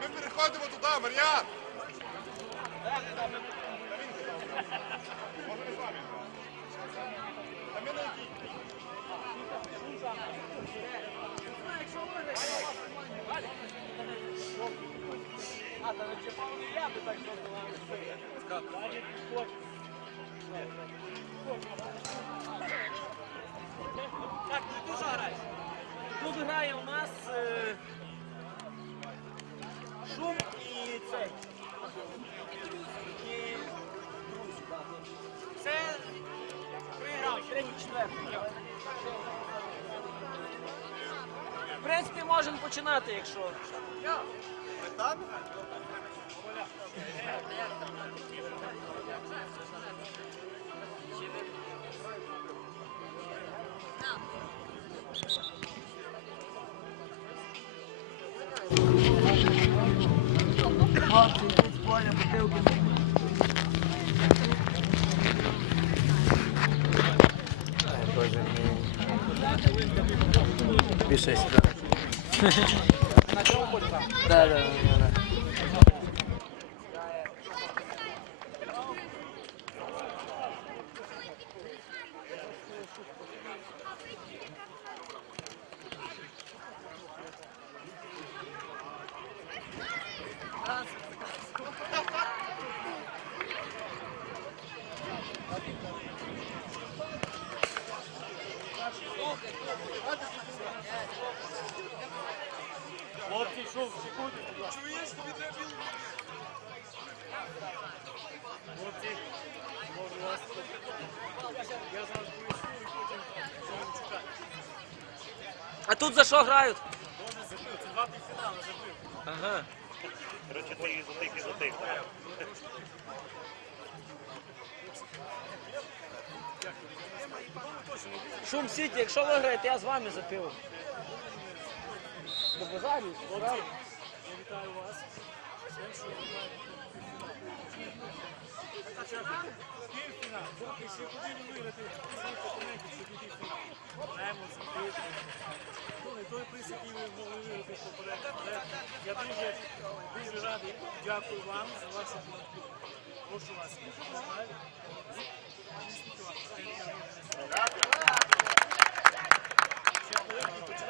Ми переходимо туди, Мар'ян. Можемо починати, якщо. Більше чем Да, да, да, да. Хлопці, шум, секунду. Чуєш, тобі треба білу? Хлопці, можу вас. Я зараз поясню і потім будемо чекати. А тут за що грають? Може забив, це два півфінали забив. Ага. Коротше, ти і затих, і затих. Шум Сіті, якщо виграєте, я з вами за пиво. До базарі, Я вітаю вас. Півфінал. Виграти. Ну, не той приз, який ви могли виграти попередньо. Але я дуже, дуже радий. Дякую вам за вашу підтримку. Прошу вас. допомагайте. Скільки вам? Ще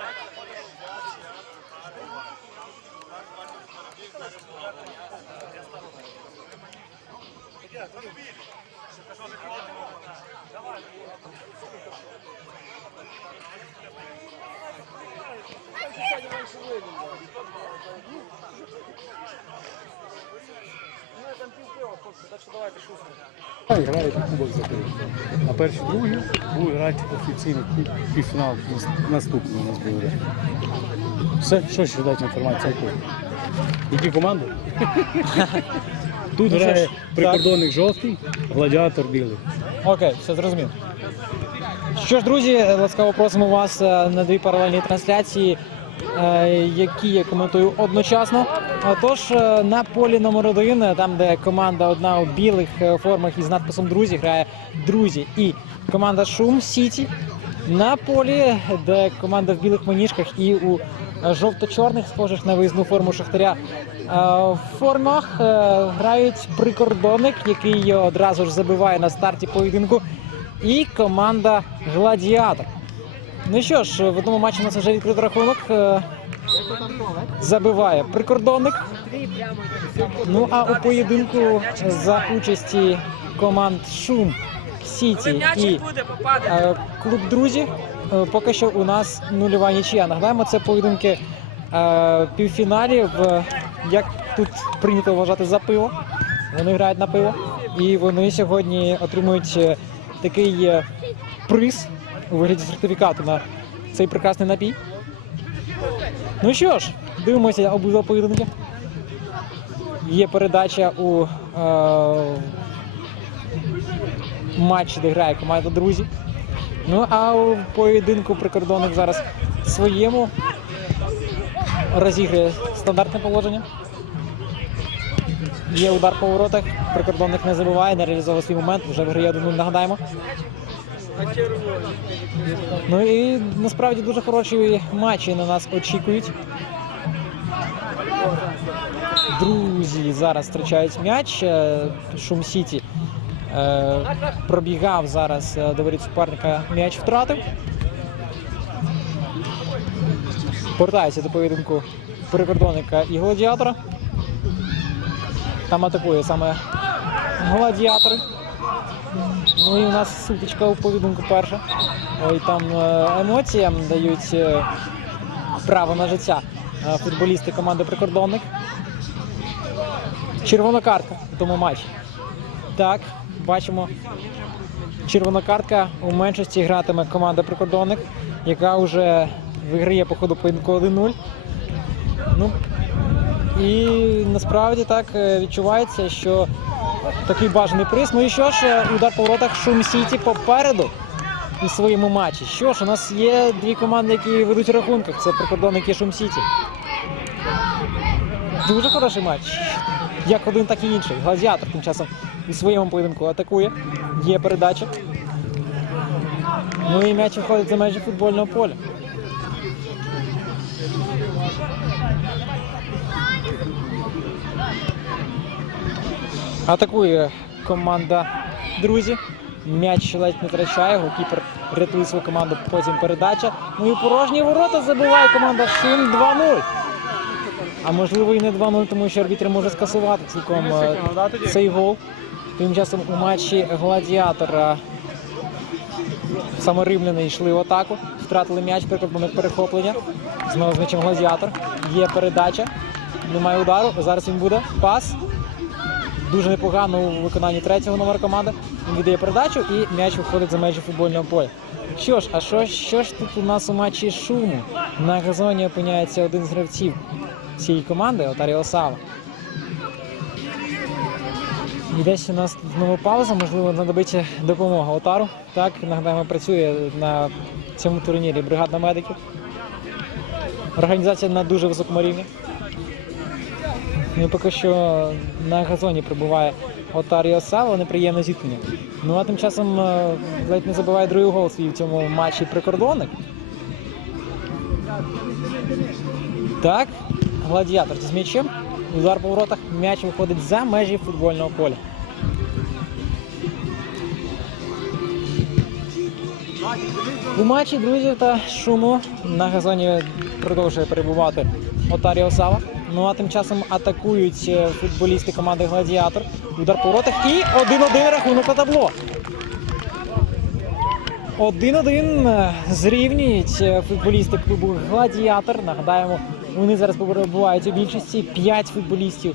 хвилинку грають кубок закрив. А перші другі будуть грати офіційний пів- півфінал наступний у нас буде. Все, що ще дати інформацію? яку? Які команди? Тут грає прикордонник жовтий, гладіатор білий. Окей, все зрозумів. Що ж, друзі, ласкаво просимо вас е, на дві паралельні трансляції, які я коментую одночасно. Тож е, на полі номер один, е, там де команда одна у білих е, формах із надписом Друзі грає друзі і команда Шум Сіті. На полі, де команда в білих маніжках і у е, жовто-чорних, схожих на виїзну форму Шахтаря. е, В формах е, грають прикордонник, який одразу ж забиває на старті поєдинку, і команда Гладіатор. Ну що ж, в одному матчі у нас вже відкритий рахунок. Забиває прикордонник. Ну а у поєдинку за участі команд Шум Сіті і. Е, Клуб друзі. е, Поки що у нас нульова нічия. Нагадаємо, це поєдинки е, півфіналів. Як тут прийнято вважати за пиво. Вони грають на пиво. І вони сьогодні отримують такий приз у вигляді сертифікату на цей прекрасний напій. Ну що ж, дивимося обидва поєдинки. Є передача у е, матчі, де грає команда друзі. Ну а у поєдинку прикордонник зараз своєму розіграє стандартне положення. Є удар по воротах, прикордонник не забуває, не реалізовує свій момент, вже виграє 1-0, нагадаємо. Ну і насправді дуже хороші матчі на нас очікують. друзі зараз втрачають м'яч. Е, Шум Сіті е, пробігав зараз е, до воріт суперника. М'яч втратив. Повертається до поєдинку прикордонника і гладіатора. Там атакує саме гладіатори. Ну і у нас сутичка у поєдинку перша. Ой, там е, емоціям дають е, право на життя е, футболісти команди прикордонник. Червона картка у тому матчі. Так, бачимо. Червона картка у меншості гратиме команда прикордонник, яка вже виграє по ходу поєдинку 1-0. Ну, і насправді так відчувається, що такий бажаний приз. Ну і що ж, е, удар по воротах Шум Сіті попереду у своєму матчі. Що ж, у нас є дві команди, які ведуть рахунках. Це прикордонники Шум Сіті. Дуже хороший матч. Як один, так і інший. Гладіатор тим часом у своєму поєдинку атакує. Є передача. Ну і м'яч виходить за межі футбольного поля. Атакує команда друзі. М'яч ледь не втрачає, голкіпер рятує свою команду, потім передача. Ну і порожні ворота забиває команда Шум 2-0. А можливо і не 2-0, тому що арбітр може скасувати цілком е, цей гол. Тим часом у матчі гладіатора саме римляни йшли в атаку, втратили м'яч, прикордонне перехоплення. Знову з м'ячем гладіатор. Є передача. Немає удару. Зараз він буде. Пас. Дуже непогано у виконанні третього номера команди. Він віддає передачу і м'яч виходить за межі футбольного поля. Що ж, а що, що ж тут у нас у матчі шуму? На газоні опиняється один з гравців цієї команди, Отаріо Сава. І десь у нас знову пауза, можливо, знадобиться допомога Отару. Так, нагадаємо, працює на цьому турнірі бригада медиків. Організація на дуже високому рівні. Ну, поки що на газоні прибуває Отаріо Сава, неприємне зіткнення. Ну а тим часом е, ледь не забиває другий гол свій в цьому матчі прикордонник. Так, гладіатор з м'ячем. Удар по воротах, м'яч виходить за межі футбольного поля. У матчі друзів та шуму на газоні продовжує перебувати Отаріо Сава. Ну а тим часом атакують е, футболісти команди Гладіатор. Удар по воротах і 1-1 рахунок на табло. 1-1 е, зрівнюють е, футболісти клубу Гладіатор. Нагадаємо, вони зараз перебувають у більшості 5 футболістів.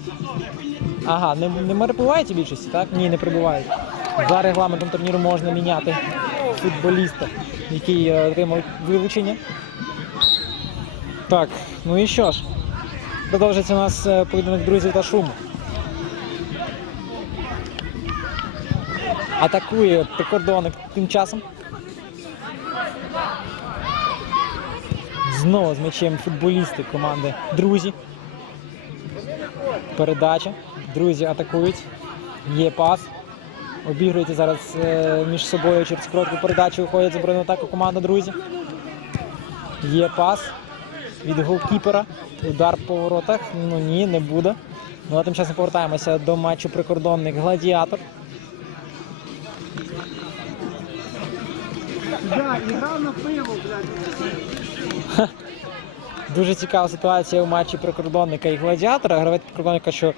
Ага, не, не перебувають у більшості, так? Ні, не перебувають. За регламентом турніру можна міняти футболіста, який отримав вилучення. Так, ну і що ж? Продовжується у нас е, поєдинок друзів та шуму. Атакує прикордонник тим часом. Знову з м'ячем футболісти команди Друзі. Передача. Друзі атакують. Є пас. Обігрують зараз е, між собою через коротку передачу виходять за атаку команда Друзі. Є пас від голкіпера. Удар по воротах. Ну ні, не буде. Ну а тим часом повертаємося до матчу прикордонник Гладіатор. Дуже цікава ситуація у матчі прикордонника і гладіатора. Гравець прикордонника, що е,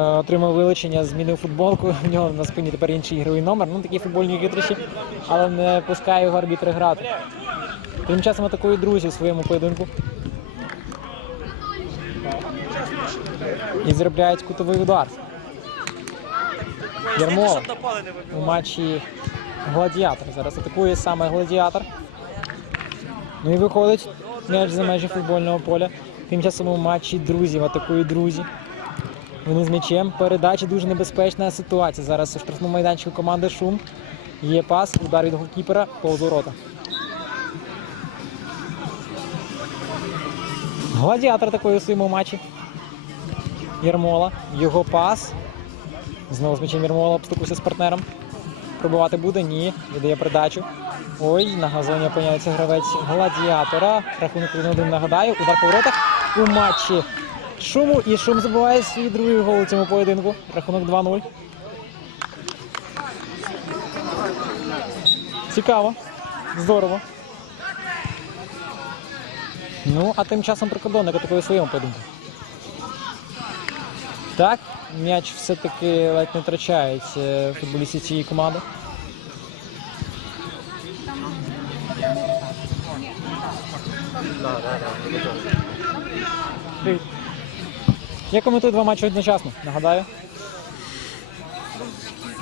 отримав вилучення, змінив футболку. У нього на спині тепер інший ігровий номер. Ну такі футбольні хитрощі, але не пускає його арбітри грати. Тим часом атакують друзі у своєму поєдинку. І заробляють кутовий удар. Ярмола у матчі Гладіатор. Зараз атакує саме Гладіатор. Ну і виходить м'яч за межі футбольного поля. Тим часом у матчі друзів атакують друзі. Вони з м'ячем. Передача дуже небезпечна ситуація. Зараз у штрафному майданчику команди Шум. Є пас, удар від голкіпера, повз ворота. Гладіатор атакує у своєму матчі. Єрмола. Його пас. Знову з м'ячем Єрмола обступився з партнером. Пробувати буде? Ні. Віддає передачу. Ой, на газоні опиняється гравець гладіатора. Рахунок 1-1 нагадаю. Удар по воротах у матчі шуму, і шум забиває свій другий гол у цьому поєдинку. Рахунок 2-0. Цікаво. Здорово. Ну, а тим часом прикордонник атакує своєму поєдинку. Так, м'яч все-таки ледь не втрачають е, футболісти цієї команди. Я коментую два матчі одночасно, нагадаю.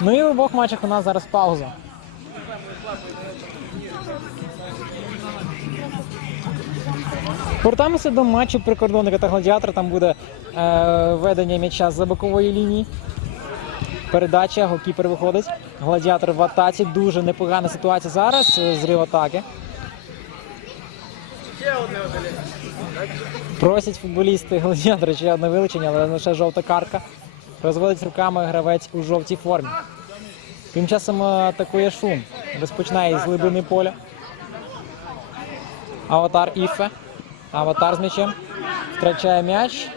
Ну і в обох матчах у нас зараз пауза. Повертаємося до матчу прикордонника та гладіатора. Там буде е, ведення м'яча з бокової лінії. Передача, голкіпер виходить. Гладіатор в атаці. Дуже непогана ситуація зараз. е, Зрив атаки. Просять футболісти гладіатора ще одне вилучення, але лише жовта картка. Розводить руками гравець у жовтій формі. Тим часом е, атакує шум. Розпочинає з глибини поля. Аватар Іфе. Аватар з м'ячем. Втрачає м'яч.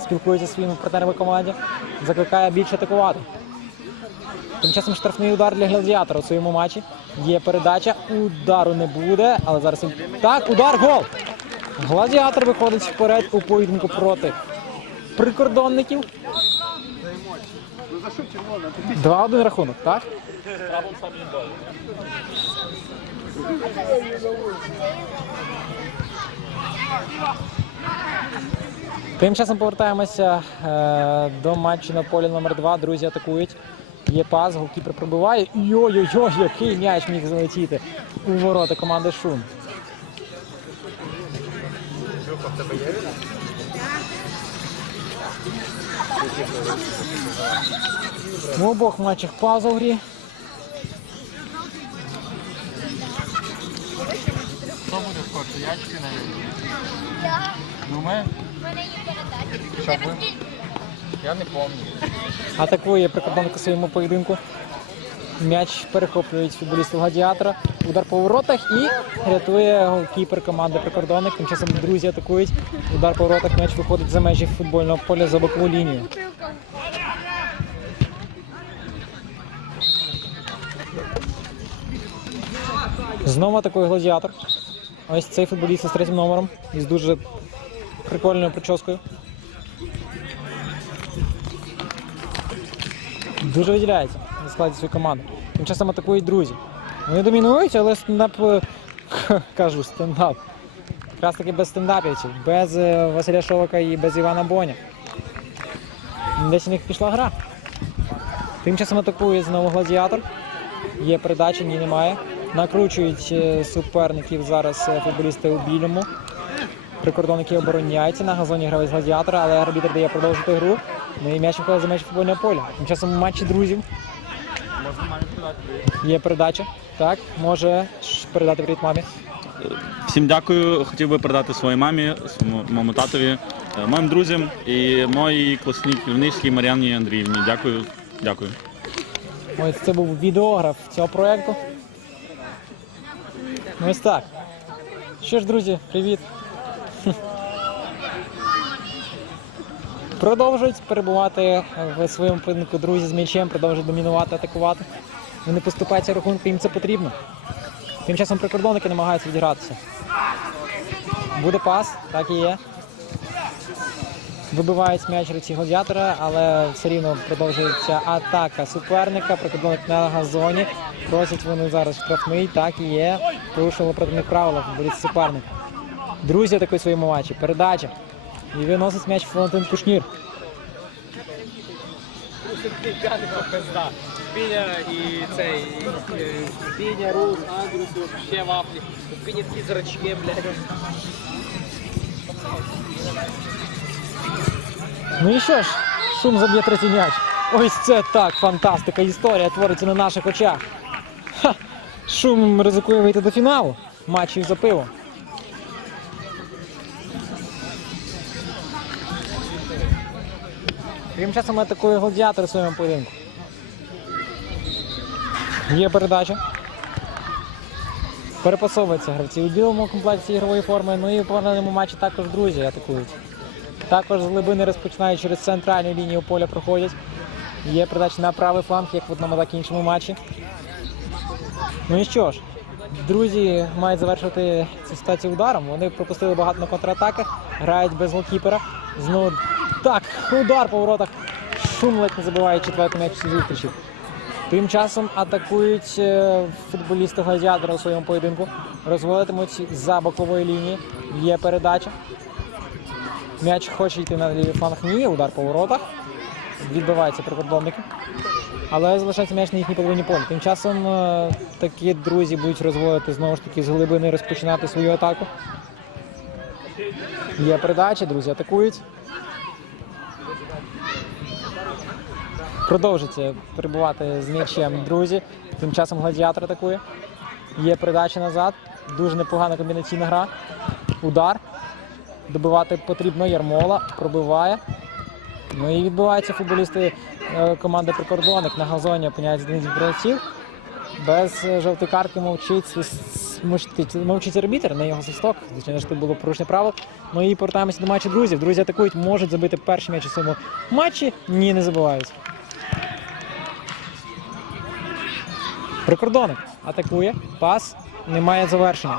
Спілкується зі своїми партнерами команді. Закликає більше атакувати. Тим часом штрафний удар для гладіатора у своєму матчі. Є передача. Удару не буде, але зараз він. Так, удар, гол! Гладіатор виходить вперед у поєдинку проти прикордонників. 2-1 рахунок, так? Тим часом повертаємося е, до матчу на полі номер 2 Друзі атакують. Є пас, голкіпер пробиває. Йой-йой-йой, який м'яч міг залетіти у ворота команди Шум. В обох матчах пауза в грі. Атакує прикордонник у своєму поєдинку. М'яч перехоплюють футболісти гладіатора. Удар по воротах і рятує голкіпер команди прикордонник. Тим часом друзі атакують. Удар по воротах, м'яч виходить за межі футбольного поля за бокову лінію. Знову атакує гладіатор. Ось цей футболіст з третім номером із дуже прикольною прическою. Дуже виділяється на складі своєї команди. Тим часом атакують друзі. Вони домінують, але стендап е, кажу, стендап. Якраз таки без стендапівців, без е, Василя Шовака і без Івана Боня. Десь у них пішла гра. Тим часом атакує знову гладіатор. Є передача, ні, немає. Накручують е, суперників зараз е, футболісти у білому. Прикордонники обороняються на газоні гравець гладіатора, але арбітр дає продовжити гру. Ну і м'яч виходить за межі футбольного поля. Тим часом матчі друзів. Є передача. Так, може передати привіт мамі. Всім дякую. Хотів би передати своїй мамі, своєму моєму татові, е, моїм друзям і моїй класній керівничці Мар'яні Андріївні. Дякую. Дякую. Ось це був відеограф цього проєкту. Ну, Ось так. Що ж, друзі, привіт. Продовжують перебувати в своєму поєдинку друзі з м'ячем, продовжують домінувати, атакувати. Вони поступаються рахунку, їм це потрібно. Тим часом прикордонники намагаються відігратися. Буде пас, так і є. Вибивають м'яч гравці гладіатора, але все рівно продовжується атака суперника. Прикордонник на газоні. Просять вони зараз штрафний, так і є. Порушили проти них правила футболіст суперника. Друзі атакують своєму матчі. Передача. І виносить м'яч Валентин Кушнір. Піня і цей Піня, Рус, Андрюс, ще вафлі. У Піні такі зрачки, блядь. Ну і що ж, шум заб'є третій м'яч. Ось це так, фантастика, історія твориться на наших очах. Ха! Шум ризикує вийти до фіналу матчів за пиво. Тим часом атакує гладіатор у своєму поєдинку. Є передача. Перепасовуються гравці у білому комплекті ігрової форми. Ну і в паралельному матчі також друзі атакують. Також з глибини розпочинають через центральну лінію поля проходять. Є передача на правий фланг, як в одному, так і іншому матчі. Ну і що ж, друзі мають завершити цю ситуацію ударом. Вони пропустили багато на контратаках, грають без голкіпера. Знову так, удар по воротах. Шум ледь не забиває четвертий м'яч зустрічі. Тим часом атакують е, футболісти гладіатора у своєму поєдинку. Розводитимуть за бокової лінії. Є передача. М'яч хоче йти на лівий фланг. Ні, удар по воротах. Відбиваються прикордонники. Але залишається м'яч на їхній половині поля. Тим часом е, такі друзі будуть розводити знову ж таки з глибини розпочинати свою атаку. Є передача, друзі атакують. Продовжується перебувати з м'ячем друзі. Тим часом гладіатор атакує. Є передача назад. Дуже непогана комбінаційна гра. Удар. Добивати потрібно Ярмола. Пробиває. Ну і відбуваються футболісти е, команди прикордонник на газоні опиняються один з гравців. Без е, жовтої картки мовчить мовчить, арбітер, на його свисток. Звичайно ж, тут було порушення правил. Ну і повертаємося до матчу друзів. Друзі атакують, можуть забити перший м'яч у цьому матчі. Ні, не забувають. Прикордонник атакує. Пас. Немає завершення.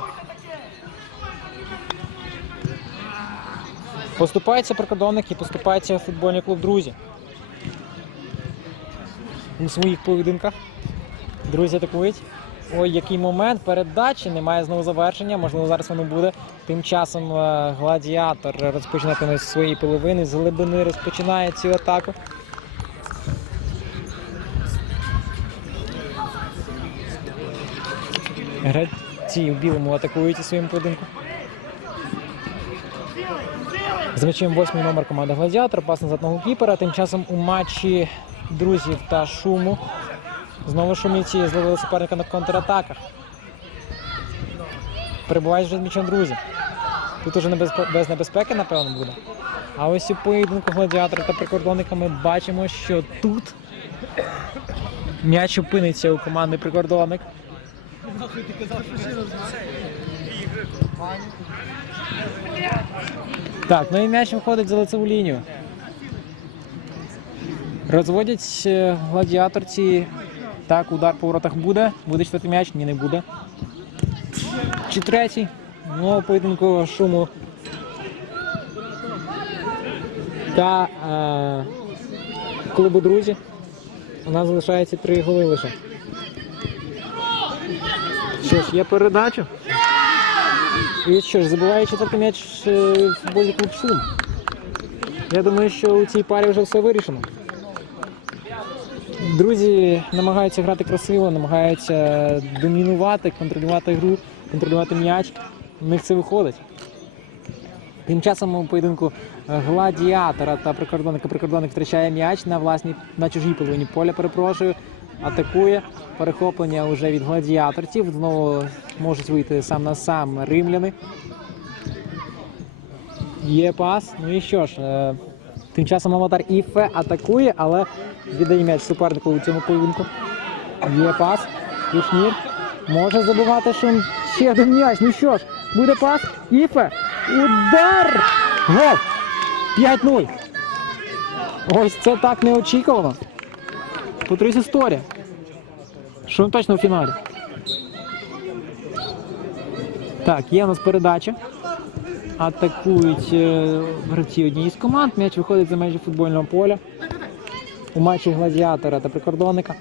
Поступається прикордонник і поступається футбольний клуб друзі. У своїх поєдинках. Друзі атакують. Ой, який момент передачі, немає знову завершення, можливо, зараз воно буде. Тим часом е, гладіатор розпочинатиме з своєї половини, з глибини розпочинає цю атаку. Гравці в білому атакують у своєму поєдинку. З м'ячем восьмий номер команди Гладіатор, пас назад на голкіпера. Тим часом у матчі друзів та шуму. Знову шумівці зловили суперника на контратаках. Перебувають вже з м'ячем друзі. Тут уже без, без небезпеки, напевно, буде. А ось у поєдинку гладіатора та прикордонника ми бачимо, що тут м'яч опиниться у команди прикордонник. Так, ну і м'яч виходить за лицеву лінію. Розводять е, гладіаторці. Так, удар по воротах буде. Буде четвертий м'яч? Ні, не буде. Чи третій? Ну, поєдинку шуму. Та е, клубу друзі. У нас залишається три голи лише. Що ж, є передача. І що ж, забиває четвертий м'яч е, футбольний клуб Шум. Я думаю, що у цій парі вже все вирішено. Друзі намагаються грати красиво, намагаються домінувати, контролювати гру, контролювати м'яч. У них це виходить. Тим часом у поєдинку гладіатора та прикордонника прикордонник втрачає м'яч на власній на чужій половині поля, перепрошую. Атакує перехоплення вже від гладіаторців. Знову можуть вийти сам на сам римляни. Є пас. Ну і що ж, е, тим часом Аватар Іфе атакує, але віддає м'яч супернику у цьому поєдинку. Є пас. Кушнір може забивати шум. Ще один м'яч. Ну що ж, буде пас. Іфе. Удар! Гол! 5-0. Ось це так неочікувано. Потрись історія. Що він точно в фіналі. Так, є у нас передача. Атакують е, гравці однієї з команд. М'яч виходить за межі футбольного поля. У матчі гладіатора та прикордонника.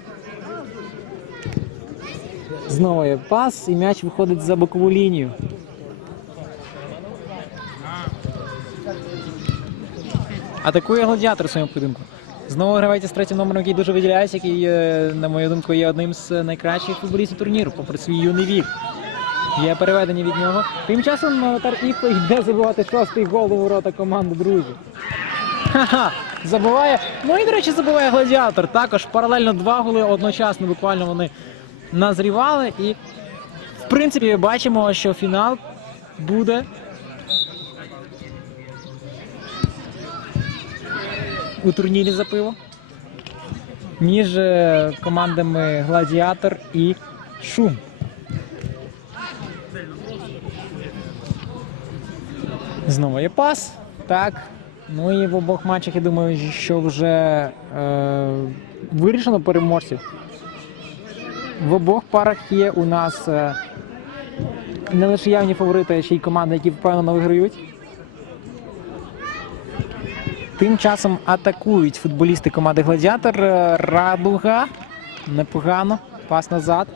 Знову є пас, і м'яч виходить за бокову лінію. Атакує гладіатор своєму поєдинку. Знову гравець з третім номером, який дуже виділяється, який, е, на мою думку, є одним з найкращих футболістів турніру, попри свій юний вік. Є переведення від нього. Тим часом Аватар Іфо йде забивати шостий гол у ворота команди друзів. Ха-ха! Забиває. Ну і, до речі, забиває гладіатор. Також паралельно два голи одночасно буквально вони назрівали. І, в принципі, бачимо, що фінал буде у турнірі за пиво між е, командами Гладіатор і Шум. Знову є пас. Так. Ну і в обох матчах, я думаю, що вже е, вирішено переможців. В обох парах є у нас е, не лише явні фаворити, а ще й команди, які впевнено виграють. Тим часом атакують футболісти команди Гладіатор. Е, Радуга. Непогано. Пас назад.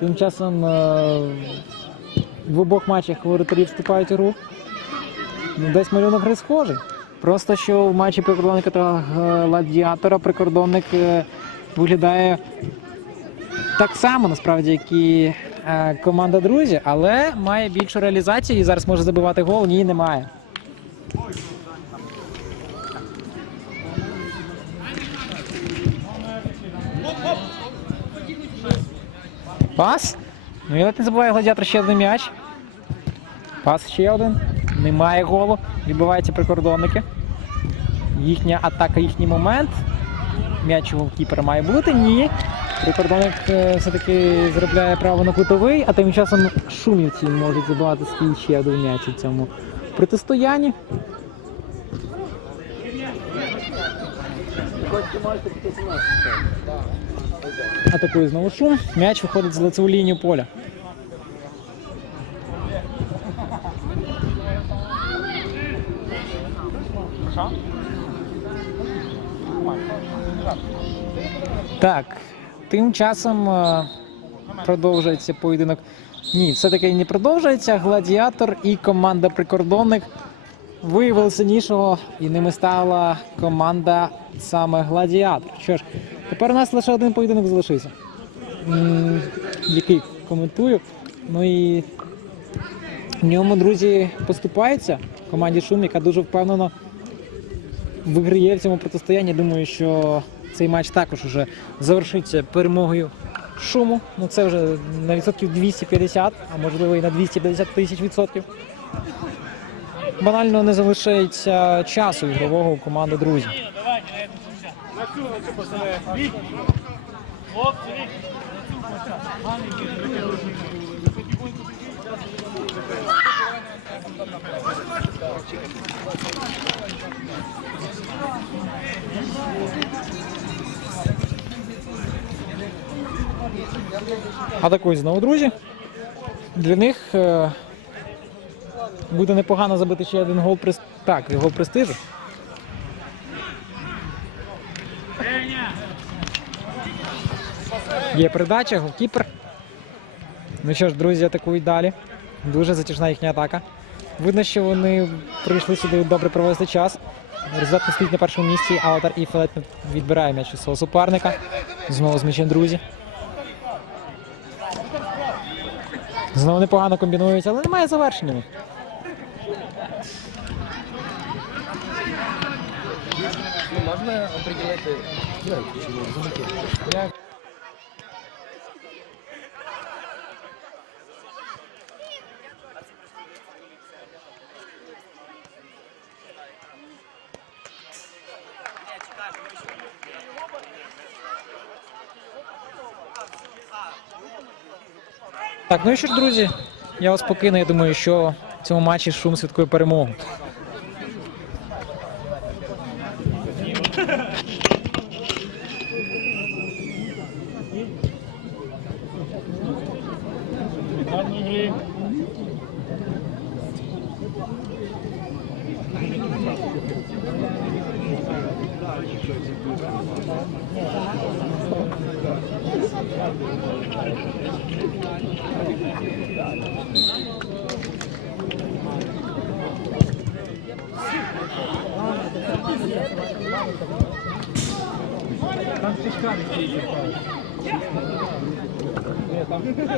Тим часом е, в обох матчах воротарі вступають у гру. Ну, десь малюнок гри схожий. Просто що в матчі прикордонника та гладіатора прикордонник е, виглядає так само, насправді, як і е, команда друзі, але має більшу реалізацію і зараз може забивати гол. Ні, немає. Пас. Ну і от не забуває гладіатор ще один м'яч. Пас ще один. Немає голу. Відбуваються прикордонники. Їхня атака, їхній момент. М'яч у голкіпера має бути. Ні. Прикордонник е, все-таки заробляє право на кутовий, а тим часом шумівці можуть забивати свій ще один м'яч у цьому протистоянні. Атакує знову шум. М'яч виходить з лицеву лінію поля. Так, тим часом е, продовжується поєдинок. Ні, все-таки не продовжується. Гладіатор і команда прикордонник виявили сильнішого, і ними стала команда саме Гладіатор. Що ж, тепер у нас лише один поєдинок залишився, який коментую. Ну і в ньому, друзі, поступається команді Шум, яка дуже впевнено виграє в цьому протистоянні. Думаю, що цей матч також уже завершиться перемогою шуму. Ну це вже на відсотків 250, а можливо і на 250 тисяч відсотків. Банально не залишається часу ігрового команди друзів. Атакують знову друзі. Для них е, буде непогано забити ще один гол прес... Так, гол престижу. Є передача, голкіпер. Ну що ж, друзі, атакують далі. Дуже затяжна їхня атака. Видно, що вони прийшли сюди добре провести час. Результат не стоїть на першому місці, Аутар і Фелет відбирає м'яч у свого суперника. Знову з м'ячем друзі. Знову непогано комбінують, але немає завершення. Можна определити. Так, ну і що ж, друзі, я вас покину. Я думаю, що в цьому матчі шум святкує перемогу. Big, big,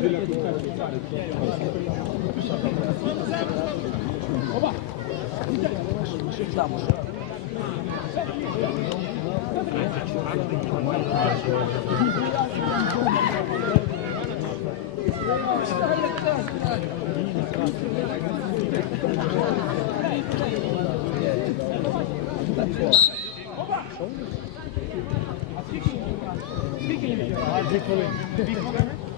big, big,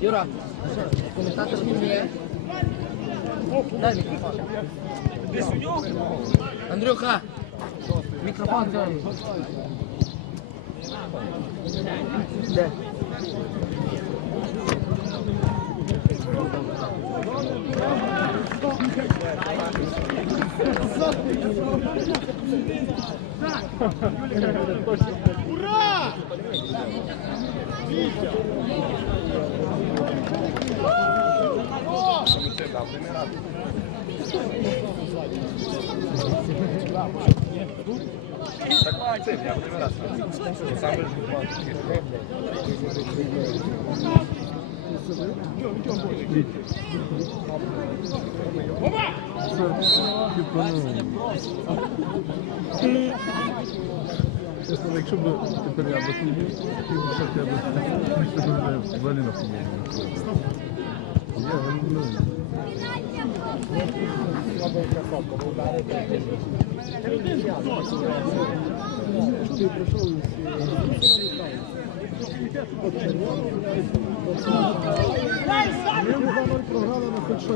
Юра, коментатор не є. Дай мікрофон. Десь у нього? Андрюха, мікрофон дай. Ура! Витя! Você dá a primeira. Чесно, якщо б тепер я б знімів, хотів би, щоб я б взагалі на футболі Я не знаю.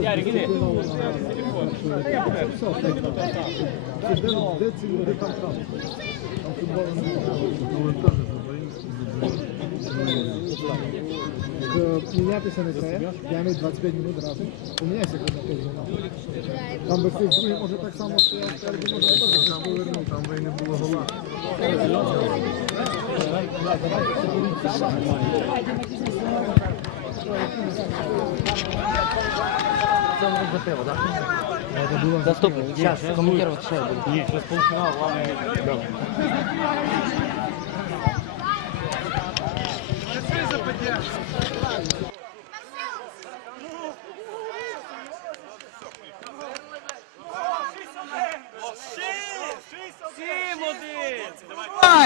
Ярик, іди. Де ці люди там там? Там футболом не грають. Мінятися не треба. Я маю 25 минут разом. Поміняйся, коли на той зона. Там би хтось другий може так само стояв спереді, може теж Там повернув, там би і не було гола. Заступник, зараз коментувати ще буде. Ні, це полуфінал, головне. Врубай! Не-не-не-не-не! Ви виграли!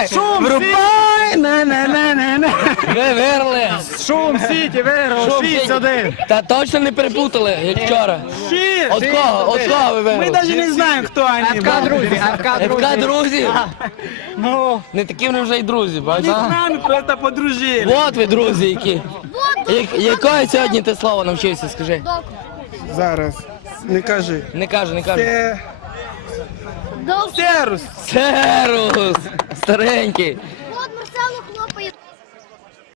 Шум! Сіті, виграв, Шум Сіті. Та точно не перепутали, як вчора. От кого? От кого ви виграли? Ми навіть не знаємо, хто вони. ФК друзі, ФК друзі. Ну. Не такі вони вже й друзі, бачите? Вони з нами просто подружили. От ви друзі, які. Я- Якої сьогодні ти слово навчився, скажи? Зараз. Не кажи. Не кажу, не кажу. Серус. Серус! Старенький.